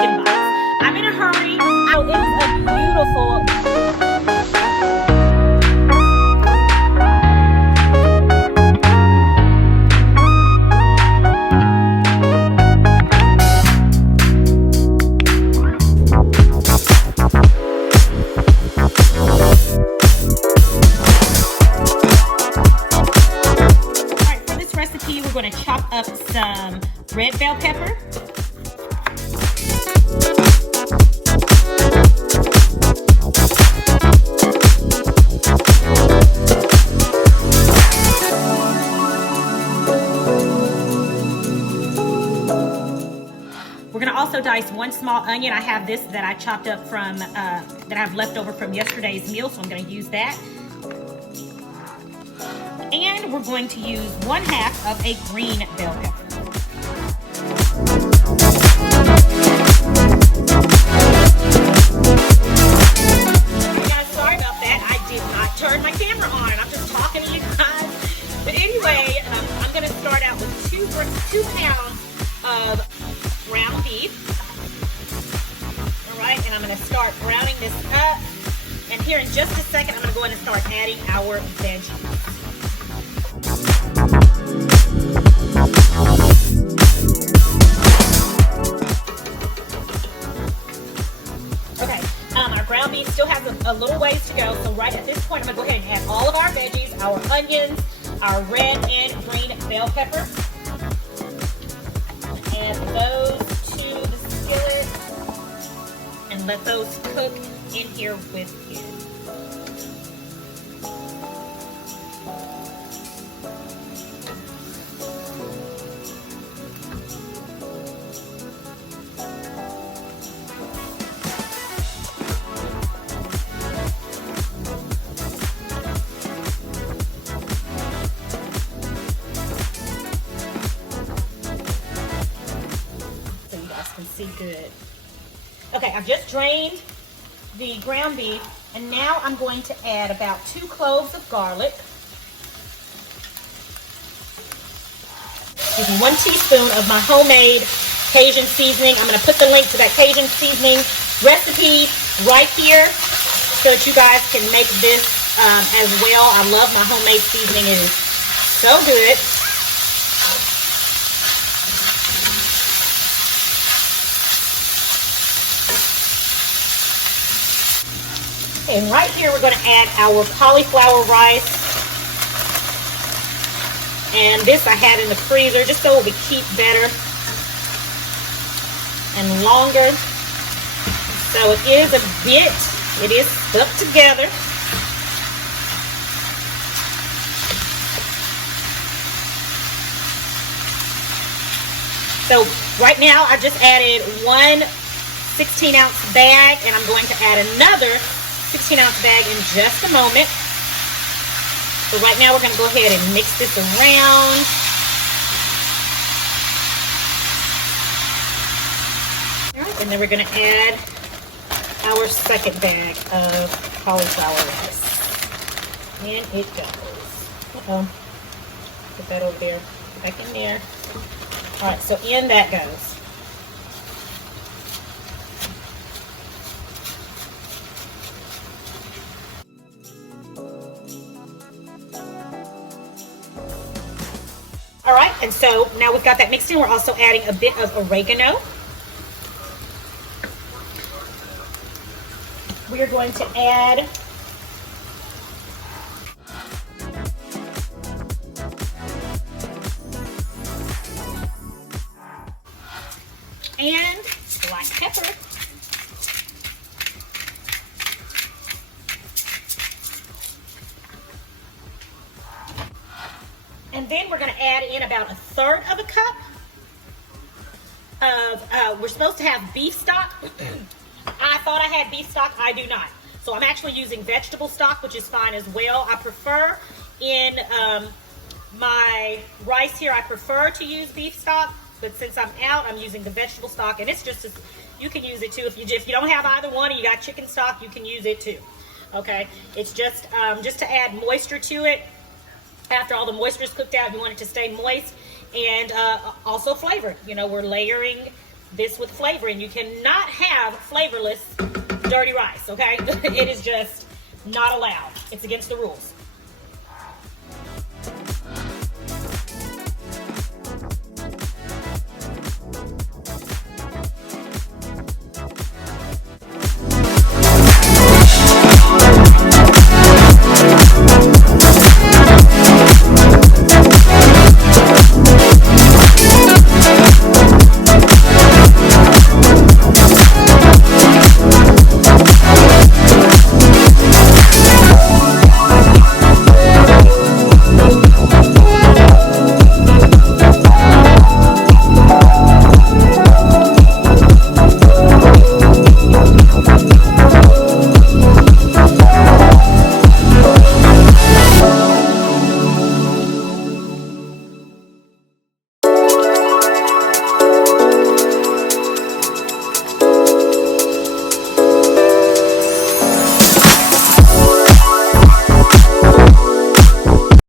chicken bites. I'm in a hurry. Oh, it is a beautiful... We're going to chop up some red bell pepper. We're going to also dice one small onion. I have this that I chopped up from, that I have left over from yesterday's meal, so I'm going to use that. And we're going to use 1/2 of a green bell pepper. Hey guys, sorry about that. I did not turn my camera on. I'm just talking to you guys. But anyway, I'm going to start out with 2 pounds of ground beef. All right, and I'm going to start browning this up. And here in just a second, I'm going to go in and start adding our veggies. Okay, our ground beef still has a little ways to go, so right at this point, I'm going to go ahead and add all of our veggies, our onions, our red and green bell pepper. Add those to the skillet and let those cook in here with you. See good. Okay, I've just drained the ground beef, and now I'm going to add about 2 cloves of garlic. Excuse me, 1 teaspoon of my homemade Cajun seasoning. I'm going to put the link to that Cajun seasoning recipe right here so that you guys can make this as well. I love my homemade seasoning. It is so good. And right here, we're going to add our cauliflower rice. And this I had in the freezer just so it would keep better and longer. So it is stuck together. So right now, I just added 1 16-ounce bag, and I'm going to add another 16-ounce bag in just a moment. So right now we're going to go ahead and mix this around. All right, and then we're going to add our second bag of cauliflower rice. In it goes. Put that over there. Back in there. All right, so in that goes. All right, and so now we've got that mixed in. We're also adding a bit of oregano. We are going to add and black pepper. And then we're going to add in about 1/3 of a cup of, we're supposed to have beef stock. I thought I had beef stock. I do not. So I'm actually using vegetable stock, which is fine as well. I prefer in my rice here, I prefer to use beef stock. But since I'm out, I'm using the vegetable stock. And it's just, you can use it too. If you don't have either one and you got chicken stock, you can use it too. Okay? It's just to add moisture to it. After all the moisture is cooked out, you want it to stay moist and also flavored. You know, we're layering this with flavor, and you cannot have flavorless dirty rice, okay? It is just not allowed. It's against the rules.